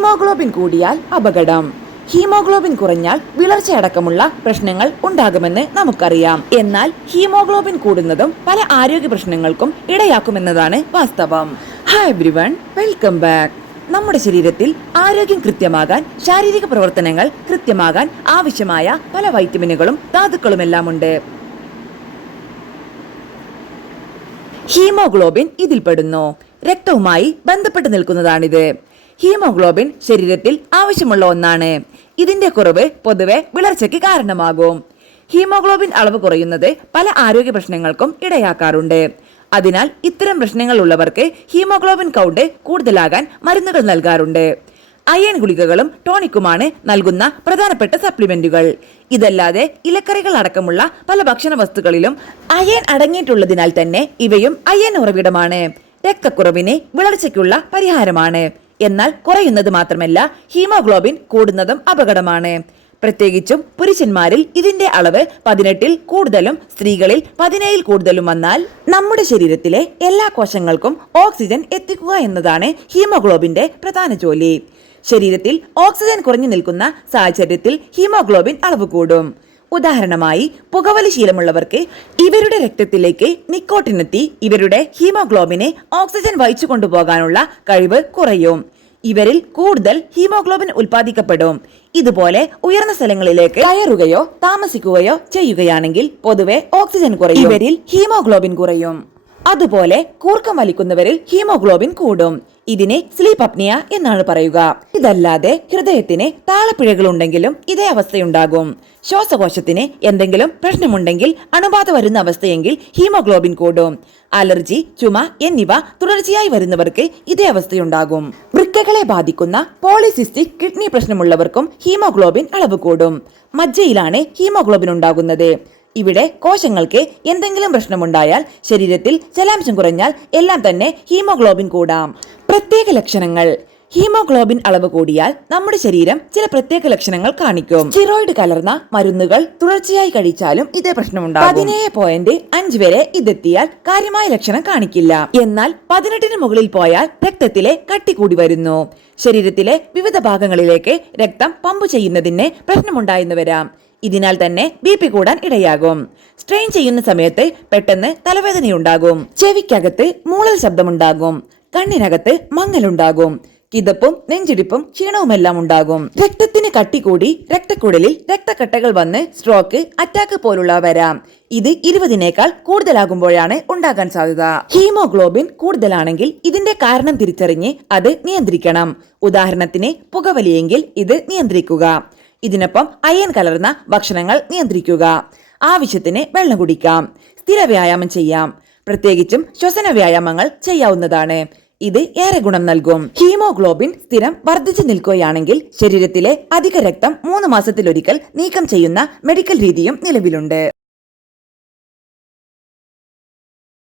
Haemoglobin കൂടിയാൽ അപകടം. Haemoglobin കുറഞ്ഞാൽ വിളർച്ചയടക്കമുള്ള പ്രശ്നങ്ങൾ ഉണ്ടാകുമെന്ന് നമുക്കറിയാം. എന്നാൽ ഹീമോഗ്ലോബിൻ കൂടുന്നതും പല ആരോഗ്യ പ്രശ്നങ്ങൾക്കും ഇടയാക്കുമെന്നതാണ് വാസ്തവം. ഹായ് എവ്രിവൺ വെൽക്കം ബാക്ക് നമ്മുടെ ശരീരത്തിൽ ആരോഗ്യം കൃത്യമാകാൻ ശാരീരിക പ്രവർത്തനങ്ങൾ കൃത്യമാകാൻ ആവശ്യമായ പല വൈറ്റമിനുകളും ധാതുക്കളുമെല്ലാം ഉണ്ട്. ഹീമോഗ്ലോബിൻ ഇതിൽപ്പെടുന്നു. രക്തവുമായി ബന്ധപ്പെട്ട് നിൽക്കുന്നതാണിത്. ഹീമോഗ്ലോബിൻ ശരീരത്തിൽ ആവശ്യമുള്ള ഒന്നാണ്. ഇതിന്റെ കുറവ് പൊതുവെ വിളർച്ചയ്ക്ക് കാരണമാകും. ഹീമോഗ്ലോബിൻ അളവ് കുറയുന്നത് പല ആരോഗ്യ പ്രശ്നങ്ങൾക്കും ഇടയാക്കാറുണ്ട്. അതിനാൽ ഇത്തരം പ്രശ്നങ്ങൾ ഉള്ളവർക്ക് ഹീമോഗ്ലോബിൻ കൗണ്ട് കൂടുതലാകാൻ മരുന്നുകൾ നൽകാറുണ്ട്. അയൺ ഗുളികകളും ടോണിക്കുമാണ് നൽകുന്ന പ്രധാനപ്പെട്ട സപ്ലിമെന്റുകൾ. ഇതല്ലാതെ ഇലക്കറികൾ അടക്കമുള്ള പല ഭക്ഷണ വസ്തുക്കളിലും അയൺ അടങ്ങിയിട്ടുള്ളതിനാൽ തന്നെ ഇവയും അയൺ ഉറവിടമാണ്. രക്തക്കുറവിനെ വിളർച്ചയ്ക്കുള്ള പരിഹാരമാണ്. എന്നാൽ കുറയുന്നത് മാത്രമല്ല ഹീമോഗ്ലോബിൻ കൂടുന്നതും അപകടമാണ്. പ്രത്യേകിച്ചും പുരുഷന്മാരിൽ ഇതിന്റെ അളവ് പതിനെട്ടിൽ കൂടുതലും സ്ത്രീകളിൽ പതിനേഴിൽ കൂടുതലും വന്നാൽ നമ്മുടെ ശരീരത്തിലെ എല്ലാ കോശങ്ങൾക്കും ഓക്സിജൻ എത്തിക്കുക എന്നതാണ് ഹീമോഗ്ലോബിന്റെ പ്രധാന ജോലി. ശരീരത്തിൽ ഓക്സിജൻ കുറഞ്ഞു നിൽക്കുന്ന സാഹചര്യത്തിൽ ഹീമോഗ്ലോബിൻ അളവ് കൂടും. ഉദാഹരണമായി പുകവലി ശീലമുള്ളവർക്ക് ഇവരുടെ രക്തത്തിലേക്ക് നിക്കോട്ടിനെത്തി ഇവരുടെ ഹീമോഗ്ലോബിനെ ഓക്സിജൻ വഹിച്ചു കൊണ്ടുപോകാനുള്ള കഴിവ് കുറയും. ഇവരിൽ കൂടുതൽ ഹീമോഗ്ലോബിൻ ഉൽപ്പാദിക്കപ്പെടും. ഇതുപോലെ ഉയർന്ന സ്ഥലങ്ങളിലേക്ക് കയറുകയോ താമസിക്കുകയോ ചെയ്യുകയാണെങ്കിൽ പൊതുവെ ഓക്സിജൻ കുറയും. ഇവരിൽ ഹീമോഗ്ലോബിൻ കുറയും. അതുപോലെ കൂർക്കം വലിക്കുന്നവരിൽ ഹീമോഗ്ലോബിൻ കൂടും. ഇതിനെ സ്ലീപ്പ് അപ്നിയ എന്നാണ് പറയുക. ഇതല്ലാതെ ഹൃദയത്തിന് താളപ്പിഴകൾ ഉണ്ടെങ്കിലും ഇതേ അവസ്ഥയുണ്ടാകും. ശ്വാസകോശത്തിന് എന്തെങ്കിലും പ്രശ്നമുണ്ടെങ്കിൽ അണുബാധ വരുന്ന അവസ്ഥയെങ്കിൽ ഹീമോഗ്ലോബിൻ കൂടും. അലർജി ചുമ എന്നിവ തുടർച്ചയായി വരുന്നവർക്ക് ഇതേ അവസ്ഥയുണ്ടാകും. വൃക്കകളെ ബാധിക്കുന്ന പോളിസിസ്റ്റിക് കിഡ്നി പ്രശ്നമുള്ളവർക്കും ഹീമോഗ്ലോബിൻ അളവ് കൂടും. മജ്ജയിലാണ് ഹീമോഗ്ലോബിൻ ഉണ്ടാകുന്നത്. ഇവിടെ കോശങ്ങൾക്ക് എന്തെങ്കിലും പ്രശ്നമുണ്ടായാൽ ശരീരത്തിൽ ജലാംശം കുറഞ്ഞാൽ എല്ലാം തന്നെ ഹീമോഗ്ലോബിൻ കൂടാം. പ്രത്യേക ലക്ഷണങ്ങൾ. ഹീമോഗ്ലോബിൻ അളവ് കൂടിയാൽ നമ്മുടെ ശരീരം ചില പ്രത്യേക ലക്ഷണങ്ങൾ കാണിക്കും. സ്റ്റിറോയിഡ് കലർന്ന മരുന്നുകൾ തുടർച്ചയായി കഴിച്ചാലും ഇതേ പ്രശ്നമുണ്ടാകും. പതിനേഴ് പോയിന്റ് അഞ്ച് വരെ ഇതെത്തിയാൽ കാര്യമായ ലക്ഷണം കാണിക്കില്ല. എന്നാൽ പതിനെട്ടിന് മുകളിൽ പോയാൽ രക്തത്തിലെ കട്ടി കൂടി വരുന്നു. ശരീരത്തിലെ വിവിധ ഭാഗങ്ങളിലേക്ക് രക്തം പമ്പ് ചെയ്യുന്നതിന് പ്രശ്നമുണ്ടായെന്ന് വരാം. ഇതിനാൽ തന്നെ ബി പി കൂടാൻ ഇടയാകും. സ്ട്രെയിൻ ചെയ്യുന്ന സമയത്ത് പെട്ടെന്ന് തലവേദനയുണ്ടാകും. ചെവിക്കകത്ത് മൂളൽ ശബ്ദമുണ്ടാകും. കണ്ണിനകത്ത് മങ്ങലുണ്ടാകും. കിതപ്പും നെഞ്ചിടിപ്പും ക്ഷീണവുമെല്ലാം ഉണ്ടാകും. രക്തത്തിന് കട്ടി കൂടി രക്തക്കുഴലിൽ രക്തക്കട്ടകൾ വന്ന് സ്ട്രോക്ക് അറ്റാക്ക് പോലുള്ള വരാം. ഇത് ഇരുപതിനേക്കാൾ കൂടുതലാകുമ്പോഴാണ് ഉണ്ടാകാൻ സാധ്യത. ഹീമോഗ്ലോബിൻ കൂടുതലാണെങ്കിൽ ഇതിന്റെ കാരണം തിരിച്ചറിഞ്ഞ് അത് നിയന്ത്രിക്കണം. ഉദാഹരണത്തിന് പുകവലിയെങ്കിൽ ഇത് നിയന്ത്രിക്കുക. ഇതിനൊപ്പം അയൻ കലർന്ന ഭക്ഷണങ്ങൾ നിയന്ത്രിക്കുക. ആവശ്യത്തിന് വെള്ളം കുടിക്കാം. സ്ഥിര വ്യായാമം ചെയ്യാം. പ്രത്യേകിച്ചും ശ്വസന വ്യായാമങ്ങൾ ചെയ്യാവുന്നതാണ്. ഇത് ഏറെ ഗുണം നൽകും. ഹീമോഗ്ലോബിൻ സ്ഥിരം വർദ്ധിച്ചു നിൽക്കുകയാണെങ്കിൽ ശരീരത്തിലെ അധിക രക്തം മൂന്ന് മാസത്തിലൊരിക്കൽ നീക്കം ചെയ്യുന്ന മെഡിക്കൽ രീതിയും നിലവിലുണ്ട്.